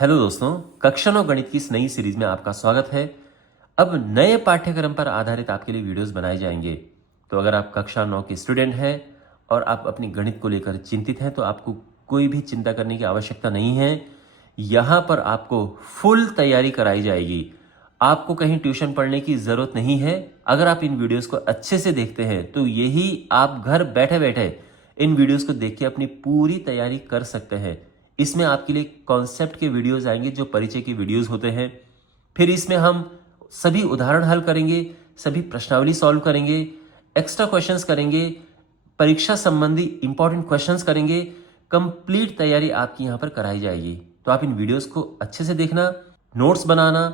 Hello दोस्तों, कक्षा 9 गणित की इस नई सीरीज में आपका स्वागत है। अब नए पाठ्यक्रम पर आधारित आपके लिए वीडियोस बनाए जाएंगे। तो अगर आप कक्षा 9 के स्टूडेंट हैं और आप अपनी गणित को लेकर चिंतित हैं तो आपको कोई भी चिंता करने की आवश्यकता नहीं है। यहाँ पर आपको फुल तैयारी कराई जाएगी। आपको कहीं ट्यूशन पढ़ने की ज़रूरत नहीं है। अगर आप इन वीडियोस को अच्छे से देखते हैं तो यही आप घर बैठे बैठे इन वीडियोस को देख के अपनी पूरी तैयारी कर सकते हैं। इसमें आपके लिए कॉन्सेप्ट के वीडियोस आएंगे जो परिचय के वीडियोस होते हैं। फिर इसमें हम सभी उदाहरण हल करेंगे, सभी प्रश्नावली सॉल्व करेंगे, एक्स्ट्रा क्वेश्चंस करेंगे, परीक्षा संबंधी इंपॉर्टेंट क्वेश्चंस करेंगे। कंप्लीट तैयारी आपकी यहाँ पर कराई जाएगी। तो आप इन वीडियोस को अच्छे से देखना, नोट्स बनाना,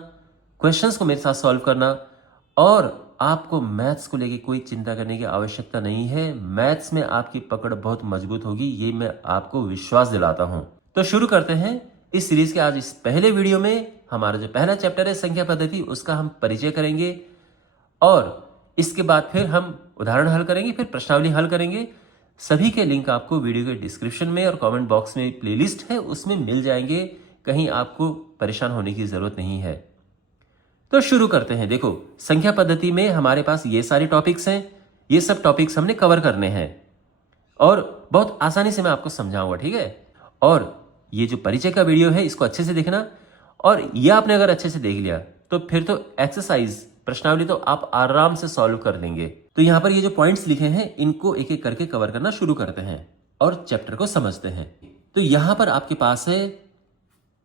क्वेश्चंस को मेरे साथ सॉल्व करना। और आपको मैथ्स को लेके कोई चिंता करने की आवश्यकता नहीं है। मैथ्स में आपकी पकड़ बहुत मजबूत होगी, ये मैं आपको विश्वास दिलाता हूं। तो शुरू करते हैं इस सीरीज के आज इस पहले वीडियो में। हमारा जो पहला चैप्टर है संख्या पद्धति, उसका हम परिचय करेंगे और इसके बाद फिर हम उदाहरण हल करेंगे, फिर प्रश्नावली हल करेंगे। सभी के लिंक आपको वीडियो के डिस्क्रिप्शन में और कमेंट बॉक्स में प्लेलिस्ट है उसमें मिल जाएंगे। कहीं आपको परेशान होने की जरूरत नहीं है। तो शुरू करते हैं। देखो, संख्या पद्धति में हमारे पास ये सारे टॉपिक्स हैं। ये सब टॉपिक्स हमने कवर करने हैं और बहुत आसानी से मैं आपको समझाऊंगा, ठीक है। और ये जो परिचय का वीडियो है इसको अच्छे से देखना। और ये आपने अगर अच्छे से देख लिया तो फिर तो एक्सरसाइज प्रश्नावली तो आप आराम से सॉल्व कर लेंगे। तो यहाँ पर ये जो पॉइंट्स लिखे हैं इनको एक एक करके कवर करना शुरू करते हैं और चैप्टर को समझते हैं। तो यहाँ पर आपके पास है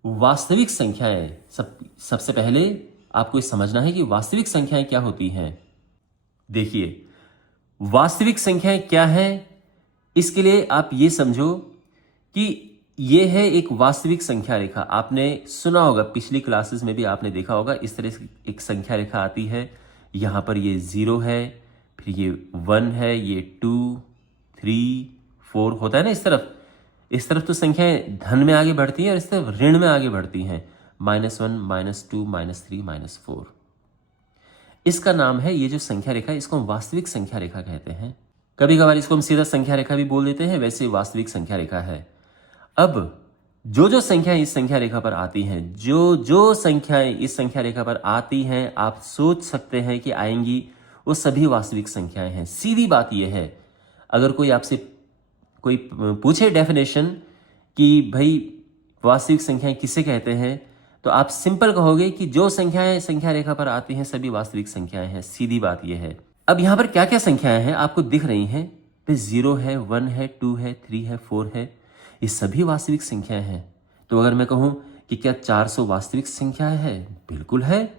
वास्तविक संख्याएं। सबसे पहले आपको ये समझना है कि वास्तविक संख्याएं क्या होती हैं। देखिए, वास्तविक संख्याएं क्या हैं, इसके लिए आप ये समझो कि ये है एक वास्तविक संख्या रेखा। आपने सुना होगा, पिछली क्लासेस में भी आपने देखा होगा, इस तरह से एक संख्या रेखा आती है। यहाँ पर ये 0 है, फिर ये 1 है, ये 2, 3, 4 होता है ना। इस तरफ तो संख्याएं धन में आगे बढ़ती हैं और इस तरफ ऋण में आगे बढ़ती हैं। -1, -2, -3, -4। इसका नाम है, ये जो संख्या रेखा, इसको हम वास्तविक संख्या रेखा कहते हैं। कभी कभार इसको हम सीधा संख्या रेखा भी बोल देते हैं, वैसे वास्तविक संख्या रेखा है। अब जो संख्याएं इस संख्या रेखा पर आती हैं, जो संख्याएं इस संख्या रेखा पर आती हैं, आप सोच सकते हैं कि आएंगी, वो सभी वास्तविक संख्याएं हैं। सीधी बात यह है, अगर कोई आपसे कोई पूछे डेफिनेशन कि भाई वास्तविक संख्याएं किसे कहते हैं, तो आप सिंपल कहोगे कि जो संख्याएं संख्या रेखा पर आती हैं सभी वास्तविक संख्याएं हैं। सीधी बात यह है। अब यहाँ पर क्या क्या संख्याएं हैं आपको दिख रही हैं। 0 है, 1 है, 2 है, 3 है, 4 है, ये सभी वास्तविक संख्याएं हैं। तो अगर मैं कहूं कि क्या 400 वास्तविक संख्याएं है, बिल्कुल है।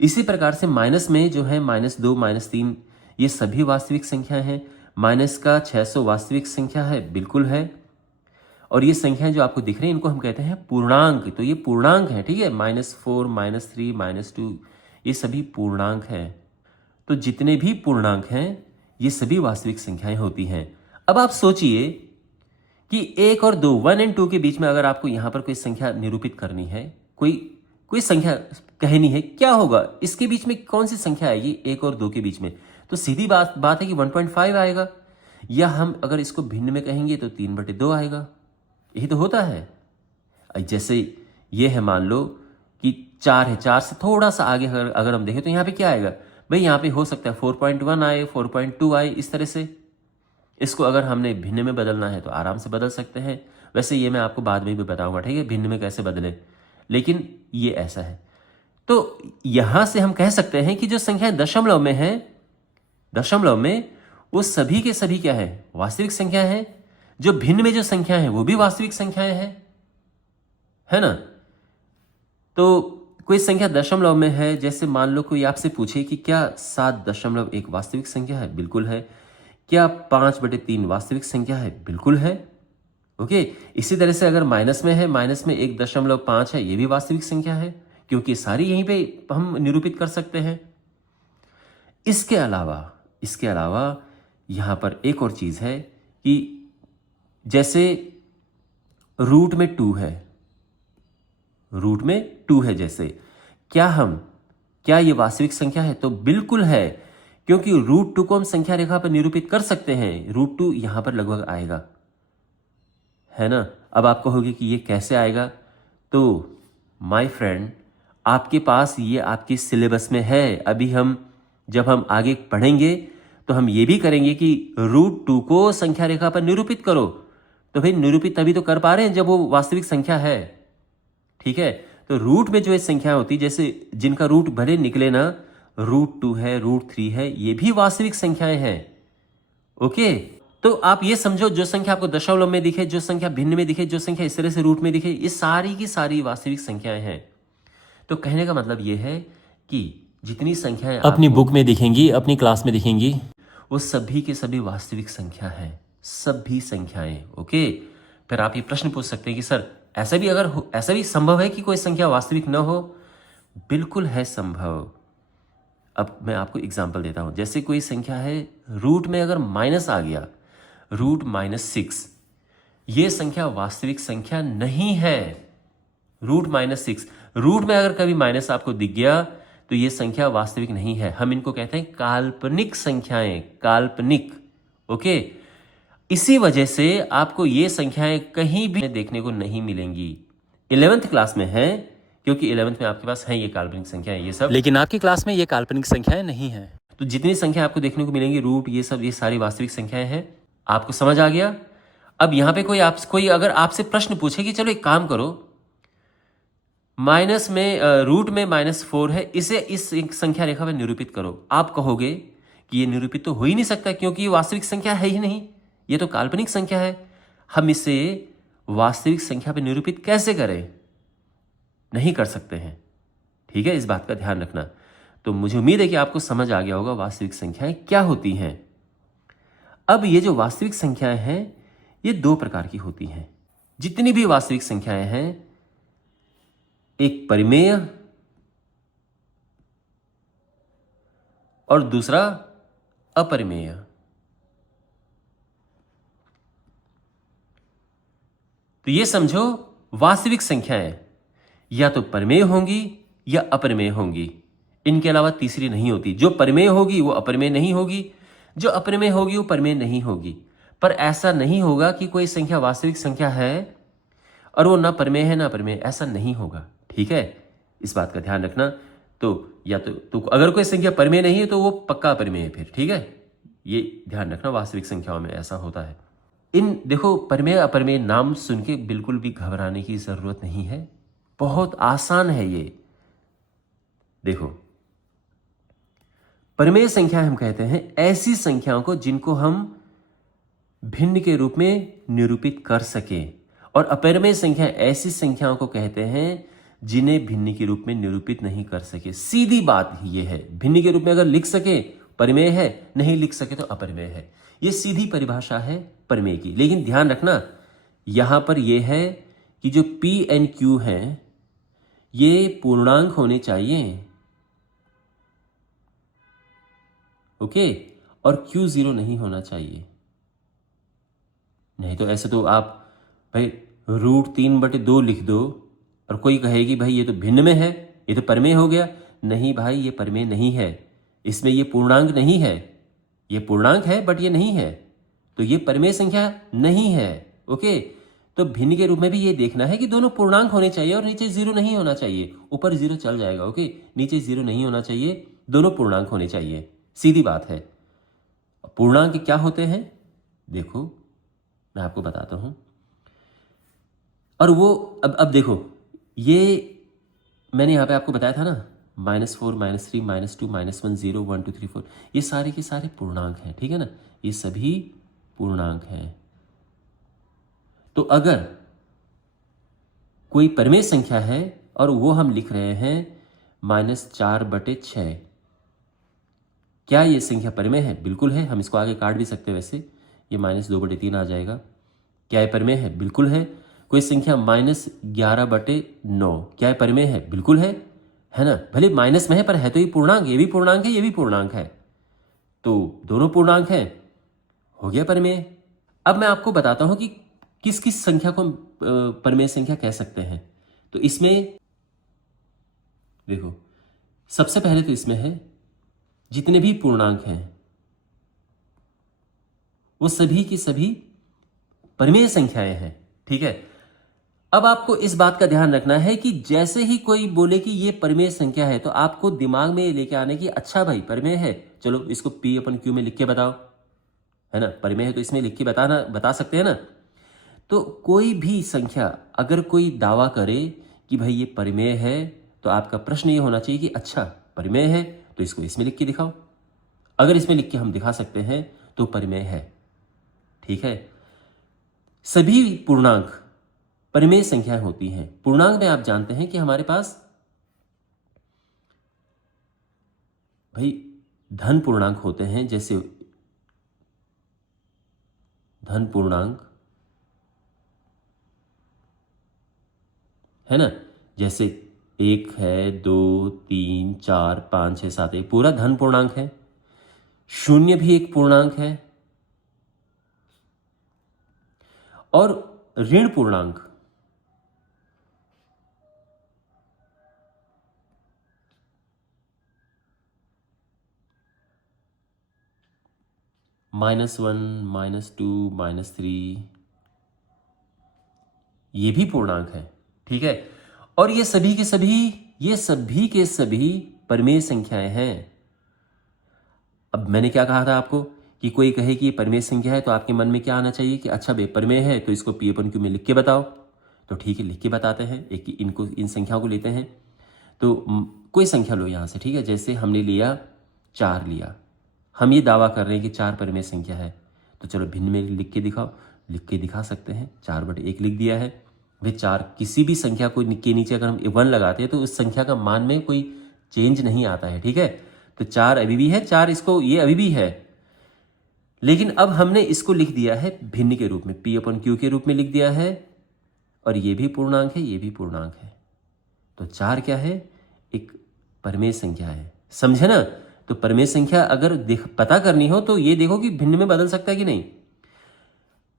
इसी प्रकार से माइनस में जो है -2, -3, ये सभी वास्तविक संख्याएं हैं। माइनस का 600 वास्तविक संख्या है, बिल्कुल है। और ये संख्याएं जो आपको दिख रही हैं इनको हम कहते हैं पूर्णांक। तो ये पूर्णांक है, ठीक है। -4, -3, -2, ये सभी पूर्णांक है। तो जितने भी पूर्णांक हैं ये सभी वास्तविक संख्याएं होती हैं। अब आप सोचिए कि 1 और 2, 1 और 2 के बीच में अगर आपको यहां पर कोई संख्या निरूपित करनी है, कोई संख्या कहनी है, क्या होगा? इसके बीच में कौन सी संख्या आएगी 1 और 2 के बीच में? तो सीधी बात है कि 1.5 आएगा। या हम अगर इसको भिन्न में कहेंगे तो 3/2 आएगा। यही तो होता है। जैसे ये है, मान लो कि 4 है, 4 से थोड़ा सा आगे अगर हम देखें तो यहाँ पे क्या आएगा भाई? यहाँ पे हो सकता है 4.1 आए, 4.2 आए, इस तरह से। इसको अगर हमने भिन्न में बदलना है तो आराम से बदल सकते हैं। वैसे ये मैं आपको बाद में भी बताऊंगा, ठीक है, भिन्न में कैसे बदले, लेकिन ये ऐसा है। तो यहां से हम कह सकते हैं कि जो संख्या दशमलव में है, दशमलव में वो सभी के सभी क्या है? वास्तविक संख्या है। जो भिन्न में जो संख्या है वो भी वास्तविक संख्याएं हैं, है ना। तो कोई संख्या दशमलव में है, जैसे मान लो कोई आपसे पूछे कि क्या 7.1 वास्तविक संख्या है, बिल्कुल है। क्या 5/3 वास्तविक संख्या है, बिल्कुल है। ओके, इसी तरह से अगर माइनस में है, माइनस में 1.5 है, ये भी वास्तविक संख्या है, क्योंकि सारी यहीं पे हम निरूपित कर सकते हैं। इसके अलावा यहां पर एक और चीज है कि जैसे रूट में 2 है, जैसे क्या ये वास्तविक संख्या है? तो बिल्कुल है, क्योंकि √2 को हम संख्या रेखा पर निरूपित कर सकते हैं। √2 यहां पर लगभग आएगा, है ना। अब आप कहोगे कि ये कैसे आएगा? तो माय फ्रेंड, आपके पास ये आपके सिलेबस में है। अभी जब हम आगे पढ़ेंगे तो हम ये भी करेंगे कि √2 को संख्या रेखा पर निरूपित करो। तो भाई निरूपित तभी तो कर पा रहे हैं जब वो वास्तविक संख्या है। ठीक है, तो रूट में जो ये संख्या होती, जैसे जिनका रूट भले निकले ना, √2 है, √3 है, ये भी वास्तविक संख्याएं हैं। ओके, तो आप ये समझो, जो संख्या आपको दशमलव में दिखे, जो संख्या भिन्न में दिखे, जो संख्या इस तरह से रूट में दिखे, ये सारी की सारी वास्तविक संख्याएं हैं। तो कहने का मतलब ये है कि जितनी संख्याएं अपनी बुक में दिखेंगी, अपनी क्लास में दिखेंगी, वो सभी के सभी वास्तविक संख्या हैं, सभी संख्याएं। ओके, फिर आप ये प्रश्न पूछ सकते हैं कि सर ऐसा भी संभव है कि कोई संख्या वास्तविक न हो? बिल्कुल है संभव। अब मैं आपको एग्जांपल देता हूं। जैसे कोई संख्या है, रूट में अगर माइनस आ गया, √-6, ये संख्या वास्तविक संख्या नहीं है। √-6, रूट में अगर कभी माइनस आपको दिख गया तो ये संख्या वास्तविक नहीं है। हम इनको कहते हैं काल्पनिक संख्याएं, काल्पनिक। ओके, इसी वजह से आपको ये संख्याएं कहीं भी देखने को नहीं मिलेंगी। 11th क्लास में है, क्योंकि 11th में आपके पास है ये काल्पनिक संख्याएं ये सब, लेकिन आपकी क्लास में ये काल्पनिक संख्याएं नहीं है। तो जितनी संख्या आपको देखने को मिलेंगी, रूट, ये सब, ये सारी वास्तविक संख्याएं हैं। आपको समझ आ गया? अब यहां पे कोई अगर आपसे प्रश्न पूछे कि चलो एक काम करो, माइनस में रूट में -4 है, इसे इस एक संख्या रेखा में निरूपित करो। आप कहोगे कि ये निरूपित तो हो ही नहीं सकता, क्योंकि ये वास्तविक संख्या है ही नहीं, ये तो काल्पनिक संख्या है। हम इसे वास्तविक संख्या पे निरूपित कैसे करें? नहीं कर सकते हैं। ठीक है, इस बात का ध्यान रखना। तो मुझे उम्मीद है कि आपको समझ आ गया होगा वास्तविक संख्याएं क्या होती हैं। अब ये जो वास्तविक संख्याएं हैं, ये 2 प्रकार की होती हैं। जितनी भी वास्तविक संख्याएं हैं, एक परिमेय और दूसरा अपरिमेय। तो ये समझो, वास्तविक संख्याएं या तो परिमेय होंगी या अपरिमेय होंगी, इनके अलावा तीसरी नहीं होती। जो परिमेय होगी वो अपरिमेय नहीं होगी, जो अपरिमेय होगी वो परिमेय नहीं होगी। पर ऐसा नहीं होगा कि कोई संख्या वास्तविक संख्या है और वो ना परिमेय है ना अपरिमेय, ऐसा नहीं होगा। ठीक है, इस बात का ध्यान रखना। तो या तो अगर कोई संख्या परिमेय नहीं है तो वो पक्का अपरिमेय है फिर। ठीक है, ये ध्यान रखना, वास्तविक संख्याओं में ऐसा होता है। देखो, परिमेय अपरिमेय नाम सुन के बिल्कुल भी घबराने की जरूरत नहीं है, बहुत आसान है ये। देखो, परिमेय संख्या हम कहते हैं ऐसी संख्याओं को जिनको हम भिन्न के रूप में निरूपित कर सकें, और अपरिमेय संख्या ऐसी संख्याओं को कहते हैं जिन्हें भिन्न के रूप में निरूपित नहीं कर सके। सीधी बात ही ये है, भिन्न के रूप में अगर लिख सके परिमेय है, नहीं लिख सके तो अपरिमेय है। ये सीधी परिभाषा है परिमेय की। लेकिन ध्यान रखना, यहां पर यह है कि जो P and Q हैं, ये पूर्णांक होने चाहिए। ओके, और Q 0 नहीं होना चाहिए। नहीं तो ऐसे तो आप भाई √3/2 लिख दो और कोई कहेगी भाई ये तो भिन्न में है, ये तो परिमेय हो गया। नहीं भाई, ये परिमेय नहीं है, इसमें ये पूर्णांक नहीं है। ये पूर्णांक है बट ये नहीं है, तो ये परिमेय संख्या नहीं है। ओके, तो भिन्न के रूप में भी ये देखना है कि दोनों पूर्णांक होने चाहिए और नीचे 0 नहीं होना चाहिए। ऊपर 0 चल जाएगा, ओके, नीचे 0 नहीं होना चाहिए, दोनों पूर्णांक होने चाहिए। सीधी बात है। पूर्णांक क्या होते हैं देखो, मैं आपको बताता हूं। और वो अब देखो, ये मैंने यहां पे आपको बताया था ना, -4, -3, -2, -1, 0, 1, 2, 3, 4, ये सारे के सारे पूर्णांक हैं। ठीक है ना, ये सभी पूर्णांक हैं। तो अगर कोई परिमेय संख्या है और वो हम लिख रहे हैं -4/6, क्या ये संख्या परिमेय है? बिल्कुल है। हम इसको आगे काट भी सकते हैं, वैसे ये -2/3 आ जाएगा। क्या ये परिमेय है? बिल्कुल है। कोई संख्या -11/9, क्या ये परिमेय है? बिल्कुल है ना। भले माइनस में है पर है तो ये पूर्णांक, ये भी पूर्णांक है, ये भी पूर्णांक है, तो दोनों पूर्णांक हैं, हो गया परिमेय। अब मैं आपको बताता हूं कि किस किस संख्या को परिमेय संख्या कह सकते हैं। तो इसमें देखो, सबसे पहले तो इसमें है जितने भी पूर्णांक हैं वो सभी की सभी परिमेय संख्याएं हैं। ठीक है, अब आपको इस बात का ध्यान रखना है कि जैसे ही कोई बोले कि ये परिमेय संख्या है तो आपको दिमाग में लेके आने की अच्छा भाई परिमेय है, चलो इसको P अपन Q में लिख के बताओ, है ना। परिमेय है तो इसमें लिख के बता सकते हैं ना। तो कोई भी संख्या अगर कोई दावा करे कि भाई ये परिमेय है तो आपका प्रश्न ये होना चाहिए कि अच्छा परिमेय है तो इसको इसमें लिख के दिखाओ। अगर इसमें लिख के हम दिखा सकते हैं तो परिमेय है, ठीक है। सभी पूर्णांक परिमेय संख्याएं होती हैं। पूर्णांक में आप जानते हैं कि हमारे पास भाई धन पूर्णांक होते हैं, जैसे धन पूर्णांक है ना, जैसे 1 है, 2, 3, 4, 5, 6, 7, एक पूरा धन पूर्णांक है। 0 भी एक पूर्णांक है। और ऋण पूर्णांक -1, -2, -3 ये भी पूर्णांक है, ठीक है। और ये सभी के सभी परिमेय संख्याएं हैं। अब मैंने क्या कहा था आपको कि कोई कहे कि ये परिमेय संख्या है तो आपके मन में क्या आना चाहिए कि अच्छा बे परिमेय है तो इसको P अपन Q में लिख के बताओ। तो ठीक है, लिख के बताते हैं। इन संख्याओं को लेते हैं। तो कोई संख्या लो यहाँ से, ठीक है। जैसे हमने लिया 4 लिया, हम ये दावा कर रहे हैं कि 4 परिमेय संख्या है, तो चलो भिन्न में लिख के दिखाओ। लिख के दिखा सकते हैं। 4/1 लिख दिया है भाई। 4 किसी भी संख्या को के नीचे अगर हम 1 लगाते हैं तो उस संख्या का मान में कोई चेंज नहीं आता है, ठीक है। तो 4 अभी भी है, 4 इसको ये अभी भी है। लेकिन अब हमने इसको लिख दिया है भिन्न के रूप में, P अपन Q के रूप में लिख दिया है। और ये भी पूर्णांक है, ये भी पूर्णांक है। तो 4 क्या है? एक परिमेय संख्या है, समझे ना। तो परिमेय संख्या अगर पता करनी हो तो ये देखो कि भिन्न में बदल सकता है कि नहीं।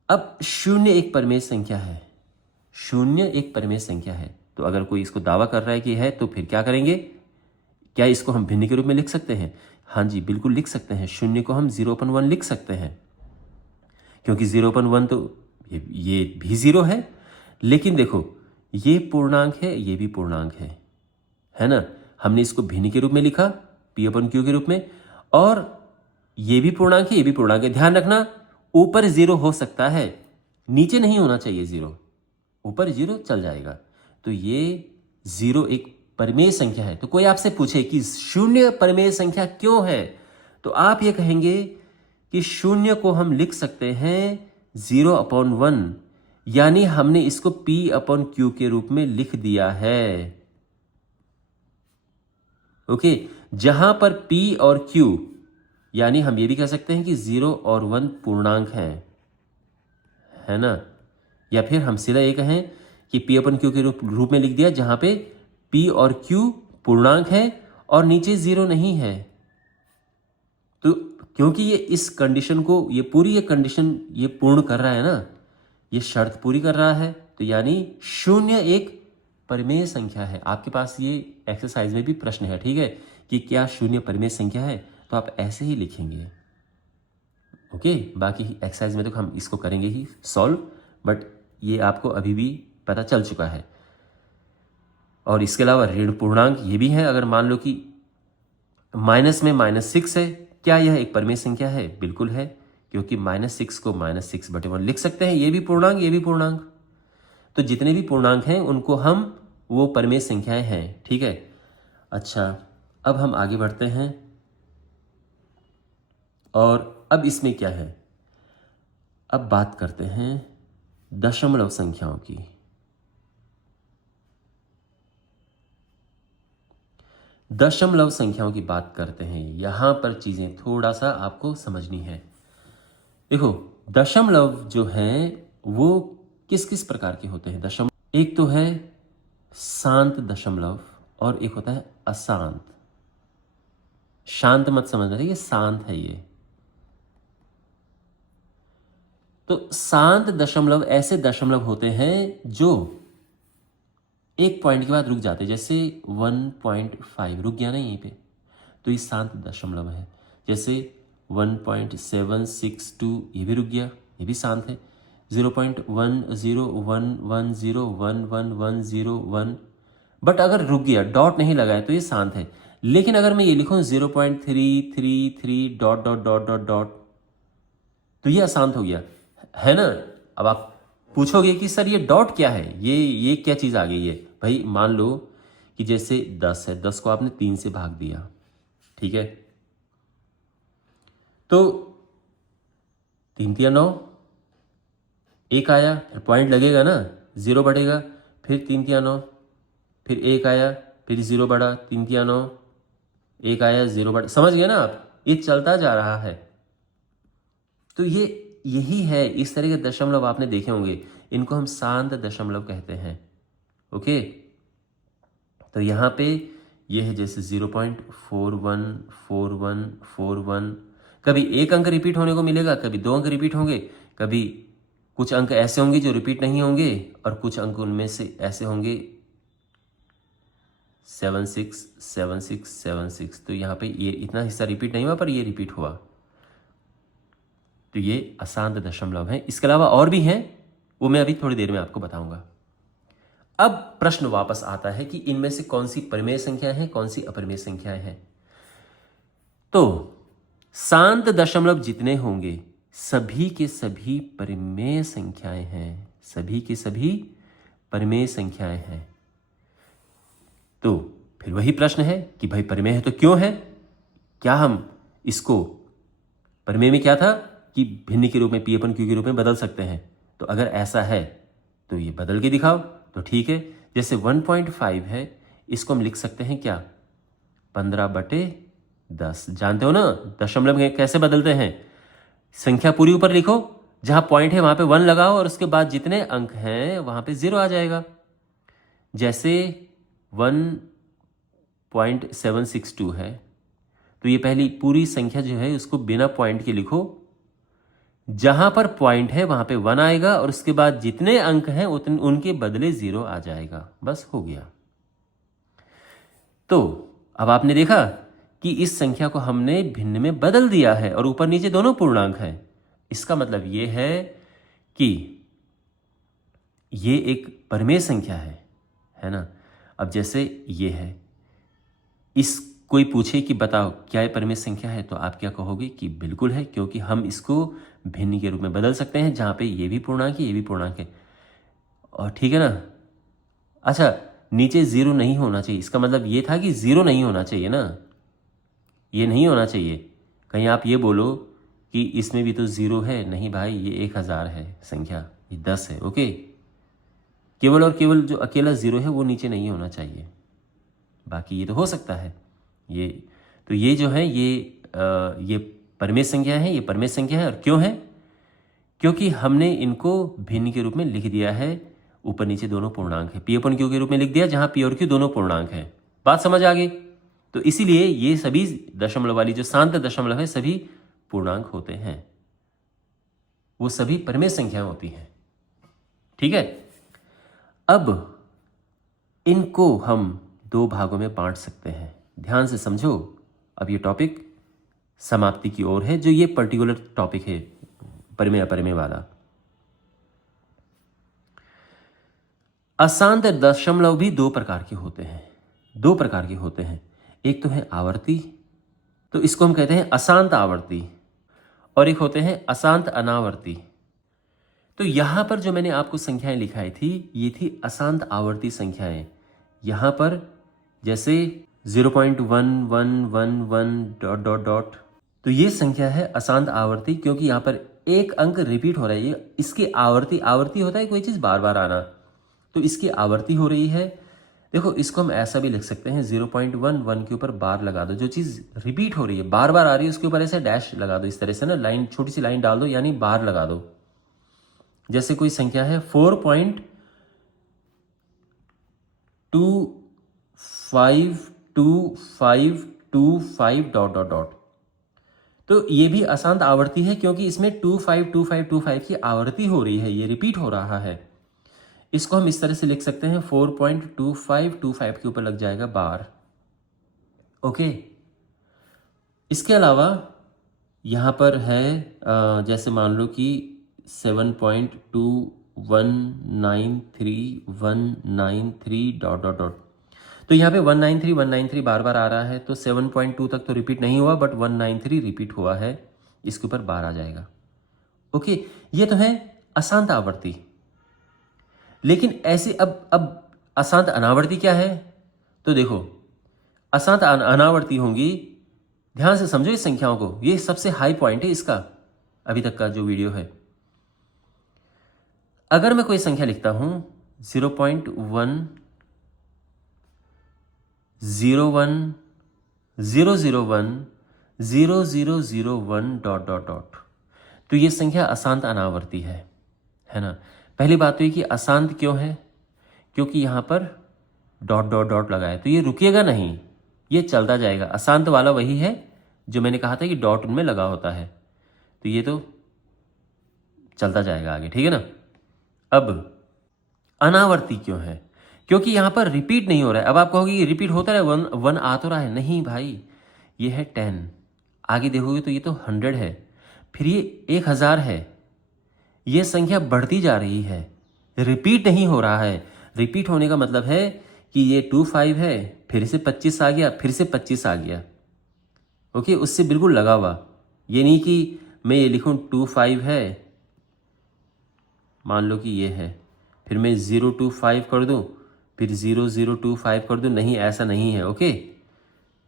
अब 0 एक परिमेय संख्या है। 0 एक परिमेय संख्या है। तो अगर कोई इसको दावा कर रहा है कि है तो फिर क्या करेंगे? क्या इसको हम भिन्न के रूप में लिख सकते हैं? हाँ जी, बिल्कुल लिख सकते हैं। 0 को हम 0/1 लिख सकते हैं, क्योंकि 0/1 तो ये भी 0 है। लेकिन देखो, ये पूर्णांक है, ये भी पूर्णांक है ना। हमने इसको भिन्न के रूप में लिखा P अपन Q के रूप में, और ये भी पूर्णांक है, ये भी पूर्णांक है। ध्यान रखना, ऊपर 0 हो सकता है, नीचे नहीं होना चाहिए 0। ऊपर 0 चल जाएगा। तो ये 0 एक परिमेय संख्या है। तो कोई आपसे पूछे कि 0 परिमेय संख्या क्यों है, तो आप ये कहेंगे कि 0 को हम लिख सकते हैं 0/1, यानी हमने इसको P अपन Q के रूप में लिख दिया है। ओके, जहां पर P और Q, यानी हम ये भी कह सकते हैं कि 0 और 1 पूर्णांक है ना। या फिर हम सीधा ये कहें कि P अपन Q के रूप में लिख दिया, जहां पे P और Q पूर्णांक है और नीचे 0 नहीं है। तो क्योंकि ये इस कंडीशन को, ये कंडीशन ये पूर्ण कर रहा है ना, ये शर्त पूरी कर रहा है, तो यानी 0 एक परिमेय संख्या है। आपके पास ये एक्सरसाइज में भी प्रश्न है, ठीक है, कि क्या 0 परिमेय संख्या है, तो आप ऐसे ही लिखेंगे। ओके, बाकी एक्सरसाइज में तो हम इसको करेंगे ही सॉल्व, बट ये आपको अभी भी पता चल चुका है। और इसके अलावा ऋण पूर्णांक ये भी है। अगर मान लो कि माइनस में -6 है, क्या यह एक परिमेय संख्या है? बिल्कुल है, क्योंकि -6 को -6/1 लिख सकते हैं। ये भी पूर्णांक, ये भी पूर्णांक। तो जितने भी पूर्णांक हैं उनको हम, वो परिमेय संख्याएं हैं, ठीक है। अच्छा, अब हम आगे बढ़ते हैं। और अब इसमें क्या है, अब बात करते हैं दशमलव संख्याओं की। दशमलव संख्याओं की बात करते हैं। यहां पर चीजें थोड़ा सा आपको समझनी है। देखो, दशमलव जो हैं वो किस किस प्रकार के होते हैं? दशमलव एक तो है शांत दशमलव और एक होता है अशांत। शांत मत समझना, ये शांत है ये। तो शांत दशमलव ऐसे दशमलव होते हैं जो एक पॉइंट के बाद रुक जाते हैं, जैसे 1.5 रुक गया ना यहीं पे, तो ये शांत दशमलव है। जैसे 1.762 ये भी रुक गया, ये भी शांत है। 0.1011011101, बट अगर रुक गया, डॉट नहीं लगाया, तो ये शांत है। लेकिन अगर मैं ये लिखूं 0.333 dot dot dot dot dot, तो ये अशांत हो गया, है ना। अब आप पूछोगे कि सर ये डॉट क्या है, ये क्या चीज़ आ गई है। भाई मान लो कि जैसे 10 है, 10 को आपने 3 से भाग दिया, ठीक है, तो 3 तिया 9, एक आया, फिर पॉइंट लगेगा ना, 0 बढ़ेगा, फिर 3 तिया 9, फिर एक आया, फिर 0 बढ़ा, 3 तिया 9, एक आया, 0 बढ़ा। समझ गए ना आप, ये चलता जा रहा है। तो यही है, इस तरह के दशमलव आपने देखे होंगे, इनको हम शांत दशमलव कहते हैं। ओके, तो यहाँ पे ये है जैसे 0.414141, कभी एक अंक रिपीट होने को मिलेगा, कभी 2 अंक रिपीट होंगे, कभी कुछ अंक ऐसे होंगे जो रिपीट नहीं होंगे, और कुछ अंक उनमें से ऐसे होंगे 767676। तो यहाँ पे ये इतना हिस्सा रिपीट नहीं हुआ, पर ये रिपीट हुआ, तो ये अशांत दशमलव हैं। इसके अलावा और भी हैं, वो मैं अभी थोड़ी देर में आपको बताऊंगा। अब प्रश्न वापस आता है कि इनमें से कौन सी परिमेय संख्याएं हैं, कौन सी अपरिमेय संख्याएं हैं। तो शांत दशमलव जितने होंगे सभी के सभी परिमेय संख्याएं हैं, सभी के सभी परिमेय संख्याएं हैं। तो फिर वही प्रश्न है कि भाई परिमेय है तो क्यों है, क्या हम इसको, परिमेय में क्या था कि भिन्न के रूप में, P/Q के रूप में बदल सकते हैं। तो अगर ऐसा है तो ये बदल के दिखाओ, तो ठीक है। जैसे 1.5 है, इसको हम लिख सकते हैं क्या, 15/10। जानते हो ना दशमलव कैसे बदलते हैं, संख्या पूरी ऊपर लिखो, जहां पॉइंट है वहां पे 1 लगाओ, और उसके बाद जितने अंक हैं वहां पे 0 आ जाएगा। जैसे 1.762 है, तो ये पहली पूरी संख्या जो है उसको बिना पॉइंट के लिखो, जहां पर पॉइंट है वहां पे 1 आएगा, और उसके बाद जितने अंक हैं उतने उनके बदले 0 आ जाएगा, बस हो गया। तो अब आपने देखा कि इस संख्या को हमने भिन्न में बदल दिया है, और ऊपर नीचे दोनों पूर्णांक हैं। इसका मतलब ये है कि ये एक परिमेय संख्या है ना। अब जैसे ये है, इस कोई पूछे कि बताओ क्या ये परिमेय संख्या है, तो आप क्या कहोगे कि बिल्कुल है, क्योंकि हम इसको भिन्न के रूप में बदल सकते हैं, जहां पे ये भी पूर्णांक है, ये भी पूर्णांक है, और ठीक है ना। अच्छा, नीचे 0 नहीं होना चाहिए, इसका मतलब ये था कि 0 नहीं होना चाहिए ना, ये नहीं होना चाहिए। कहीं आप ये बोलो कि इसमें भी तो 0 है, नहीं भाई, ये 1000 है संख्या, ये 10 है। ओके, केवल और केवल जो अकेला 0 है वो नीचे नहीं होना चाहिए, बाकी ये तो हो सकता है। ये तो ये जो है ये परिमेय संख्या है, ये परिमेय संख्या है। और क्यों है, क्योंकि हमने इनको भिन्न के रूप में लिख दिया है, ऊपर नीचे दोनों पूर्णांक है, P/Q के रूप में लिख दिया, जहां P और Q दोनों पूर्णांक है। बात समझ आ गई। तो इसीलिए ये सभी दशमलव वाली जो शांत दशमलव है सभी पूर्णांक होते हैं, वो सभी परिमेय संख्या होती हैं, ठीक है। अब इनको हम 2 भागों में बांट सकते हैं, ध्यान से समझो। अब ये टॉपिक समाप्ति की ओर है, जो ये पर्टिकुलर टॉपिक है परिमेय अपरिमेय वाला। अशांत दशमलव भी 2 प्रकार के होते हैं, 2 प्रकार के होते हैं। एक तो है आवर्ती, तो इसको हम कहते हैं अशांत आवर्ती, और एक होते हैं अशांत अनावर्ती। तो यहां पर जो मैंने आपको संख्याएं लिखाई थी, ये थी अशांत आवर्ती संख्याएं। यहां पर जैसे 0.1111 डॉट डॉट डॉट, तो ये संख्या है अशांत आवर्ती, क्योंकि यहां पर एक अंक रिपीट हो रहा है। इसकी आवर्ती, आवर्ती होता है कोई चीज बार बार आना, तो इसकी आवर्ती हो रही है। देखो, इसको हम ऐसा भी लिख सकते हैं, 0.11 के ऊपर बार लगा दो, जो चीज रिपीट हो रही है, बार बार आ रही है, उसके ऊपर ऐसे डैश लगा दो, इस तरह से ना, लाइन, छोटी सी लाइन डाल दो, यानी बार लगा दो। जैसे कोई संख्या है 4.252525 डॉट डॉट डॉट, तो ये भी अशांत आवर्ती है, क्योंकि इसमें 252525 की आवर्ती हो रही है, ये रिपीट हो रहा है। इसको हम इस तरह से लिख सकते हैं, 4.2525 के ऊपर लग जाएगा बार। ओके, इसके अलावा यहां पर है जैसे मान लो कि 7.2193193 डॉट डॉट डॉट। तो यहाँ पे 193 बार बार आ रहा है, तो 7.2 तक तो रिपीट नहीं हुआ, बट 193 रिपीट हुआ है, इसके ऊपर बार आ जाएगा। ओके, ये तो है अशांत आवर्ती। लेकिन ऐसे अब अशांत अनावर्ती क्या है? तो देखो, अशांत अनावर्ती होंगी, ध्यान से समझो इस संख्याओं को, ये सबसे हाई पॉइंट है इसका अभी तक का जो वीडियो है। अगर मैं कोई संख्या लिखता हूं 0.10100100001 डॉट डॉट डॉट, तो ये संख्या अशांत अनावर्ती है ना। पहली बात तो ये कि अशांत क्यों है? क्योंकि यहां पर डॉट डॉट डॉट लगा है, तो ये रुकेगा नहीं, ये चलता जाएगा। अशांत वाला वही है जो मैंने कहा था कि डॉट उनमें लगा होता है, तो ये तो चलता जाएगा आगे, ठीक है ना। अब अनावर्ती क्यों है? क्योंकि यहां पर रिपीट नहीं हो रहा है। अब आप कहोगे ये रिपीट होता है, वन आ तो रहा है, नहीं भाई, ये है 10, आगे देखोगे तो ये तो 100 है, फिर ये 1000 है, ये संख्या बढ़ती जा रही है, रिपीट नहीं हो रहा है। रिपीट होने का मतलब है कि ये 25 है, फिर से 25 आ गया, फिर से 25 आ गया। ओके, उससे बिल्कुल लगा हुआ, ये नहीं कि मैं ये लिखूं 25 है, मान लो कि ये है, फिर मैं 025 कर दूं, फिर 0025 कर दूं, नहीं, ऐसा नहीं है। ओके,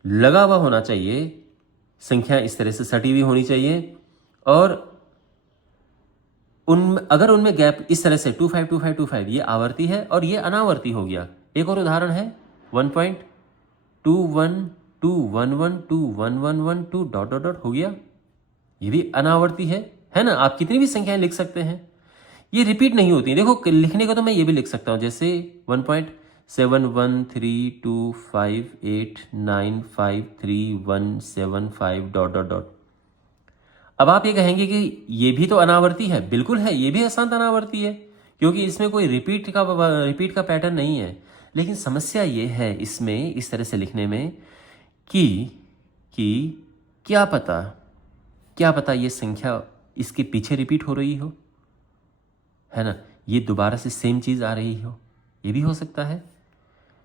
लगा हुआ होना चाहिए, संख्या इस तरह से सटी हुई होनी चाहिए, और अगर उनमें गैप इस तरह से 252525, ये आवर्ती है और ये अनावर्ती हो गया। एक और उदाहरण है 1.21211211112 डॉट डॉट डॉट हो गया, ये भी अनावर्ती है ना। आप कितनी भी संख्याएं लिख सकते हैं, ये रिपीट नहीं होती। देखो, लिखने को तो मैं ये भी लिख सकता हूं, जैसे 1.71325895317 डॉट डॉट डॉट। अब आप ये कहेंगे कि ये भी तो अनावर्ती है। बिल्कुल है, ये भी अशांत अनावर्ती है, क्योंकि इसमें कोई रिपीट का पैटर्न नहीं है। लेकिन समस्या ये है इसमें इस तरह से लिखने में कि क्या पता ये संख्या इसके पीछे रिपीट हो रही हो, है ना, ये दोबारा से सेम चीज आ रही हो, ये भी हो सकता है।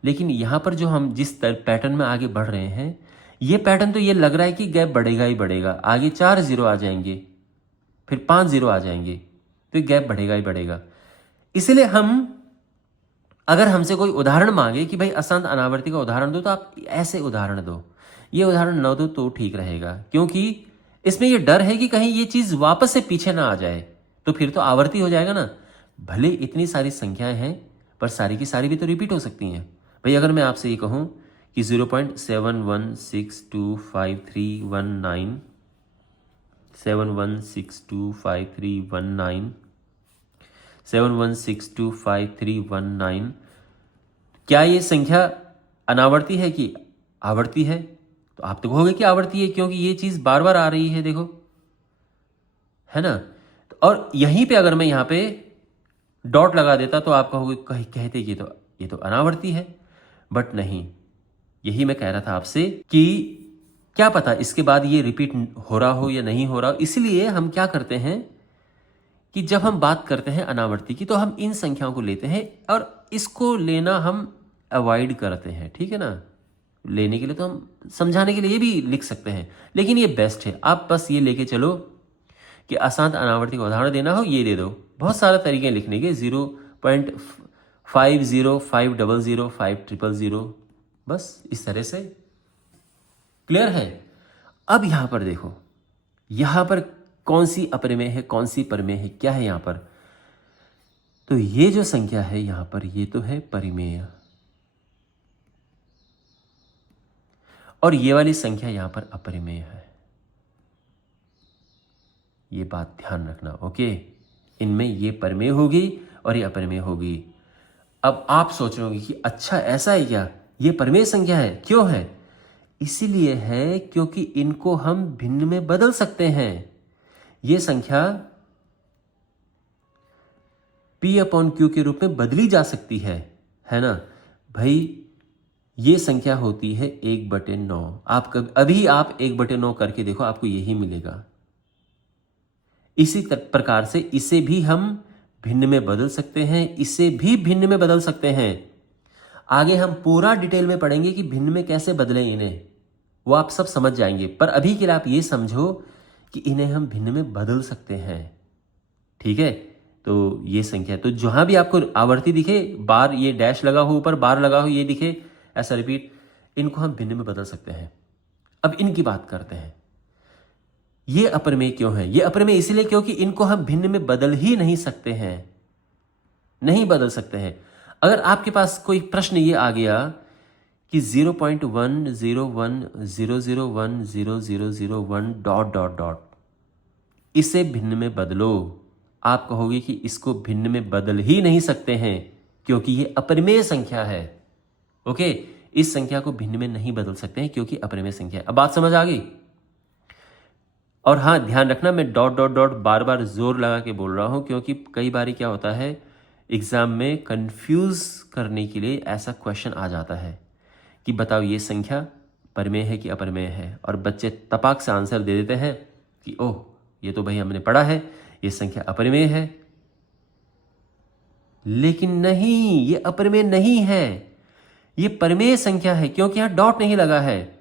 लेकिन यहां पर जो हम जिस पैटर्न में आगे बढ़ रहे हैं, ये पैटर्न तो ये लग रहा है कि गैप बढ़ेगा ही बढ़ेगा, आगे 4 0 आ जाएंगे, फिर 5 0 आ जाएंगे, तो गैप बढ़ेगा ही बढ़ेगा। इसलिए अगर हमसे कोई उदाहरण मांगे कि भाई अशांत अनावर्ती का उदाहरण दो, तो आप ऐसे उदाहरण दो, ये उदाहरण न दो तो ठीक रहेगा, क्योंकि इसमें ये डर है कि कहीं ये चीज वापस से पीछे ना आ जाए, तो फिर तो आवर्ती हो जाएगा ना। भले इतनी सारी संख्याएं हैं, पर सारी की सारी भी तो रिपीट हो सकती हैं। भाई अगर मैं आपसे ये कहूं कि 0.716253197162531 7162531 क्या ये संख्या अनावर्ती है कि आवर्ती है? तो आप तो कहोगे कि आवर्ती है, क्योंकि ये चीज बार बार आ रही है, देखो, है ना। और यहीं पे अगर मैं यहां पे डॉट लगा देता तो आप कहोगे, कहते कि ये तो अनावर्ती है, बट नहीं। यही मैं कह रहा था आपसे कि क्या पता इसके बाद ये रिपीट हो रहा हो या नहीं हो रहा हो। इसलिए हम क्या करते हैं कि जब हम बात करते हैं अनावर्ती की, तो हम इन संख्याओं को लेते हैं और इसको लेना हम अवॉइड करते हैं, ठीक है ना। लेने के लिए तो हम समझाने के लिए ये भी लिख सकते हैं, लेकिन ये बेस्ट है। आप बस ये लेके चलो कि अशांत अनावर्ती का उदाहरण देना हो, ये दे दो। बहुत सारे तरीके लिखने के, 0.50500500500, बस इस तरह से। क्लियर है? अब यहां पर देखो, यहां पर कौन सी अपरिमेय है, कौन सी परिमेय है, क्या है यहां पर? तो ये जो संख्या है यहां पर, ये तो है परिमेय, और ये वाली संख्या यहां पर अपरिमेय है। ये बात ध्यान रखना, ओके। इनमें ये परिमेय होगी और ये अपरिमेय होगी। अब आप सोच रहे होंगे कि अच्छा ऐसा है क्या, ये परिमेय संख्या है? क्यों है? इसीलिए है क्योंकि इनको हम भिन्न में बदल सकते हैं। ये संख्या P/Q के रूप में बदली जा सकती है ना भाई। ये संख्या होती है 1/9। अभी आप 1/9 करके देखो, आपको यही मिलेगा। इसी प्रकार से इसे भी हम भिन्न में बदल सकते हैं, इसे भी भिन्न में बदल सकते हैं। आगे हम पूरा डिटेल में पढ़ेंगे कि भिन्न में कैसे बदलें इन्हें, वो आप सब समझ जाएंगे। पर अभी के लिए आप ये समझो कि इन्हें हम भिन्न में बदल सकते हैं, ठीक है। तो ये संख्या, तो जहां भी आपको आवर्ती दिखे, बार ये डैश लगा हो ऊपर, बार लगा हो ये दिखे, ऐसा रिपीट, इनको हम भिन्न में बदल सकते हैं। अब इनकी बात करते हैं। ये अप्रमेय क्यों है? ये अप्रमेय इसलिए क्योंकि इनको हम भिन्न में बदल ही नहीं सकते हैं, नहीं बदल सकते हैं। अगर आपके पास कोई प्रश्न ये आ गया कि 0.10100100001 डॉट डॉट डॉट, इसे भिन्न में बदलो, आप कहोगे कि इसको भिन्न में बदल ही नहीं सकते हैं क्योंकि ये अप्रमेय संख्या है। ओके, इस संख्या को भिन्न में नहीं बदल सकते हैं क्योंकि अप्रमेय संख्या है। अब बात समझ आ गई? और हाँ, ध्यान रखना, मैं डॉट डॉट डॉट बार बार जोर लगा के बोल रहा हूं क्योंकि कई बार क्या होता है, एग्जाम में कंफ्यूज करने के लिए ऐसा क्वेश्चन आ जाता है कि बताओ ये संख्या परमेय है कि अप्रमेय है, और बच्चे तपाक से आंसर दे देते हैं कि ओह ये तो भाई हमने पढ़ा है, ये संख्या अप्रमेय है। लेकिन नहीं, ये अप्रमेय नहीं है, ये परमेय संख्या है क्योंकि यहां डॉट नहीं लगा है।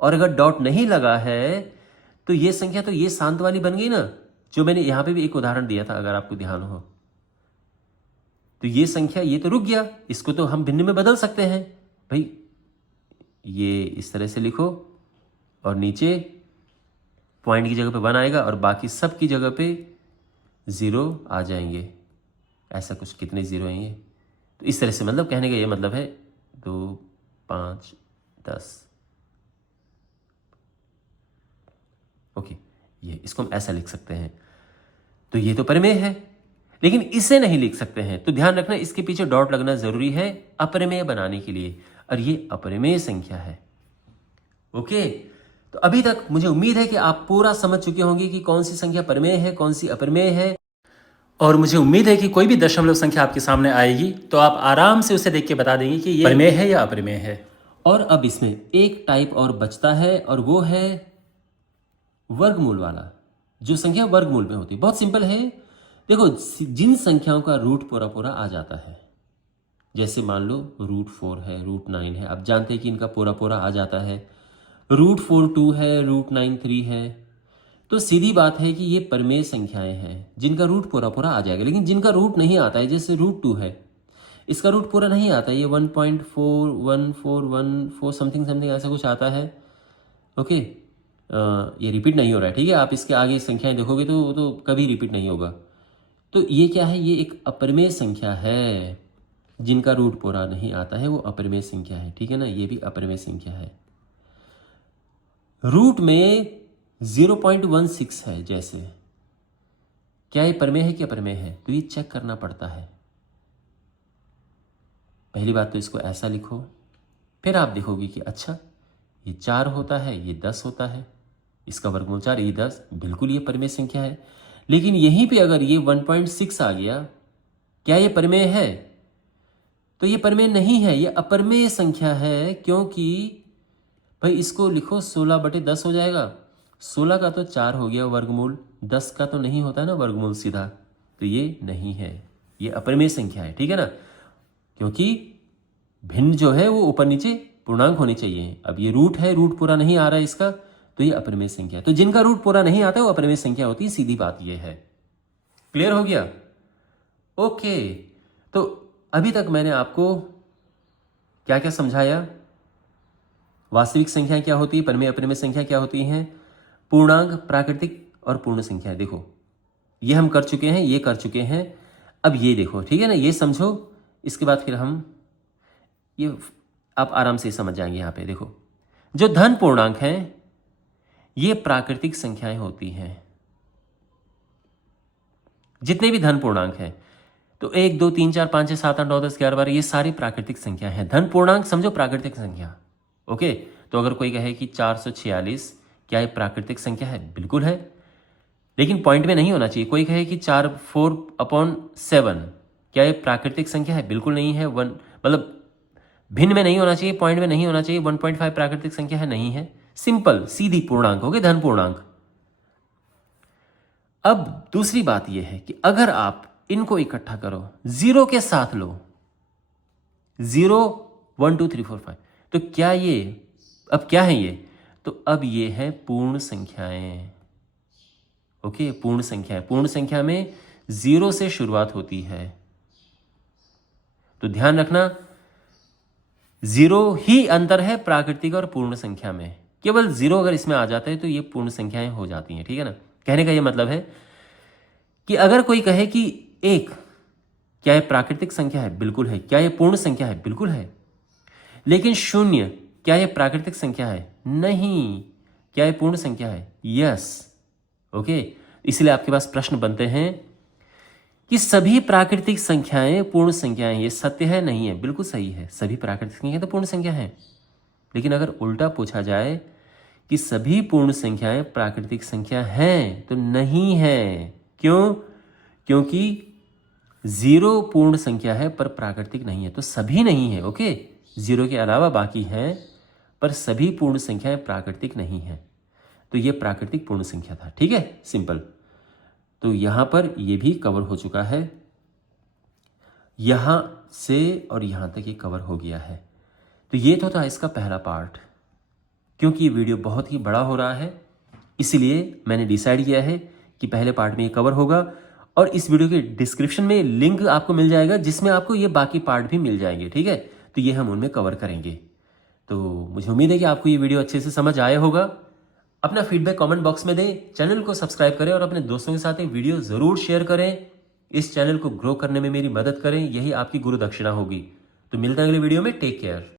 और अगर डॉट नहीं लगा है तो ये संख्या तो ये शांत वाली बन गई ना, जो मैंने यहां पे भी एक उदाहरण दिया था, अगर आपको ध्यान हो तो ये संख्या, ये तो रुक गया, इसको तो हम भिन्न में बदल सकते हैं भाई। ये इस तरह से लिखो और नीचे पॉइंट की जगह पे 1 आएगा और बाकी सब की जगह पे 0 आ जाएंगे। ऐसा कुछ, कितने 0 आएंगे, तो इस तरह से, मतलब कहने का ये मतलब है 2 5 10। ओके, ये इसको हम ऐसा लिख सकते हैं। तो ये तो परमेय है, लेकिन इसे नहीं लिख सकते हैं। तो ध्यान रखना, इसके पीछे डॉट लगना जरूरी है अप्रमेय बनाने के लिए, और ये अप्रमेय संख्या है। ओके, तो अभी तक मुझे उम्मीद है कि आप पूरा समझ चुके होंगे कि कौन सी संख्या परमेय है, कौन सी अप्रमेय है। और मुझे उम्मीद है कि कोई भी दशमलव संख्या आपके सामने आएगी तो आप आराम से उसे देख के बता देंगे कि ये परमेय है या अप्रमेय है। और अब इसमें एक टाइप और बचता है, और वो है वर्गमूल वाला, जो संख्या वर्गमूल में होती है। बहुत सिंपल है, देखो, जिन संख्याओं का रूट पूरा पूरा आ जाता है, जैसे मान लो √4 है, √9 है, आप जानते हैं कि इनका पूरा पूरा आ जाता है। √4 2 है, √9 3 है, तो सीधी बात है कि ये परमेय संख्याएं हैं जिनका रूट पूरा पूरा आ जाएगा। लेकिन जिनका रूट नहीं आता है, जैसे √2 है, इसका रूट पूरा नहीं आता, ये 1.41414 समथिंग समथिंग ऐसा कुछ आता है। ओके, ये रिपीट नहीं हो रहा है, ठीक है। आप इसके आगे संख्याएं देखोगे तो कभी रिपीट नहीं होगा। तो ये क्या है, ये एक अप्रमेय संख्या है, जिनका रूट पूरा नहीं आता है वो अप्रमेय संख्या है, ठीक है ना। ये भी अप्रमेय संख्या है। रूट में 0.16 है, जैसे, क्या ये परमेय है कि अप्रमेय है, तो ये चेक करना पड़ता है। पहली बात तो इसको ऐसा लिखो, फिर आप देखोगे कि अच्छा ये 4 होता है, ये 10 होता है, इसका वर्गमूल 4, ये 10, बिल्कुल ये परमेय संख्या है। लेकिन यहीं पे अगर ये 1.6 आ गया, क्या ये परमेय है? तो ये परमेय नहीं है, ये अपरमेय संख्या है, क्योंकि भाई इसको लिखो 16/10 हो जाएगा। 16 का तो 4 हो गया वर्गमूल, 10 का तो नहीं होता ना वर्गमूल सीधा, तो ये नहीं है, ये अपरमेय संख्या है, ठीक है ना। क्योंकि भिन्न जो है वो ऊपर नीचे पूर्णांक होनी चाहिए। अब ये रूट है, रूट पूरा नहीं आ रहा है इसका, तो ये अपरमेय संख्या है। तो जिनका रूट पूरा नहीं आता है वो अपरमेय संख्या होती है, सीधी बात ये है। क्लियर हो गया? ओके, तो अभी तक मैंने आपको क्या क्या समझाया? वास्तविक संख्या क्या होती है, परमेय अपरमेय संख्या क्या होती है, पूर्णांक, प्राकृतिक और पूर्ण संख्या। देखो ये हम कर चुके हैं, ये कर चुके हैं। अब ये देखो, ठीक है ना, ये समझो, इसके बाद फिर हम ये आप आराम से समझ जाएंगे। यहाँ पे देखो, जो धन पूर्णांक हैं ये प्राकृतिक संख्याएं होती हैं। जितने भी धन पूर्णांक हैं, तो 1 2 3 4 5 6 7 8 9 10 11 12, ये सारी प्राकृतिक संख्या हैं। धन पूर्णांक समझो प्राकृतिक संख्या। ओके, तो अगर कोई कहे कि 446 क्या ये प्राकृतिक संख्या है? बिल्कुल है, लेकिन पॉइंट में नहीं होना चाहिए। कोई कहे कि 4/7 क्या ये प्राकृतिक संख्या है? बिल्कुल नहीं है। मतलब भिन्न में नहीं होना चाहिए, पॉइंट में नहीं होना चाहिए। 1.5 प्राकृतिक संख्या है? नहीं है। सिंपल सीधी पूर्णांक हो गए, धन पूर्णांक। अब दूसरी बात यह है कि अगर आप इनको इकट्ठा करो, 0 के साथ लो, 0 1 2 3 4 5, तो क्या ये अब क्या है ये? तो अब ये है पूर्ण संख्याएं। ओके, पूर्ण संख्याएं। पूर्ण संख्या में 0 से शुरुआत होती है, तो ध्यान रखना 0 ही अंतर है प्राकृतिक और पूर्ण संख्या में। केवल 0 अगर इसमें आ जाता है तो ये पूर्ण संख्याएं हो जाती हैं, ठीक है ना। कहने का ये मतलब है कि अगर कोई कहे कि 1 क्या ये प्राकृतिक संख्या है? बिल्कुल है। क्या ये पूर्ण संख्या है? बिल्कुल है। लेकिन 0 क्या ये प्राकृतिक संख्या है? नहीं। क्या ये पूर्ण संख्या है? यस। ओके, इसलिए आपके पास प्रश्न बनते हैं कि सभी प्राकृतिक संख्याएं पूर्ण संख्याएं, ये सत्य है? नहीं है। बिल्कुल सही है, सभी प्राकृतिक संख्याएं तो पूर्ण संख्या है। लेकिन अगर उल्टा पूछा जाए कि सभी पूर्ण संख्याएं प्राकृतिक संख्या हैं, तो नहीं है। क्यों? क्योंकि 0 पूर्ण संख्या है पर प्राकृतिक नहीं है, तो सभी नहीं है। ओके, 0 के अलावा बाकी हैं, पर सभी पूर्ण संख्याएं प्राकृतिक नहीं है, तो ये प्राकृतिक पूर्ण संख्या था। ठीक है, सिंपल। तो यहां पर ये भी कवर हो चुका है, यहां से और यहां तक ये कवर हो गया है। तो ये तो था इसका पहला पार्ट। क्योंकि ये वीडियो बहुत ही बड़ा हो रहा है, इसलिए मैंने डिसाइड किया है कि पहले पार्ट में ये कवर होगा, और इस वीडियो के डिस्क्रिप्शन में लिंक आपको मिल जाएगा जिसमें आपको ये बाकी पार्ट भी मिल जाएंगे। ठीक है, तो ये हम उनमें कवर करेंगे। तो मुझे उम्मीद है कि आपको ये वीडियो अच्छे से समझ आया होगा। अपना फीडबैक कमेंट बॉक्स में दें, चैनल को सब्सक्राइब करें और अपने दोस्तों के साथ ये वीडियो ज़रूर शेयर करें। इस चैनल को ग्रो करने में मेरी मदद करें, यही आपकी गुरु दक्षिणा होगी। तो मिलते हैं अगले वीडियो में। Take care.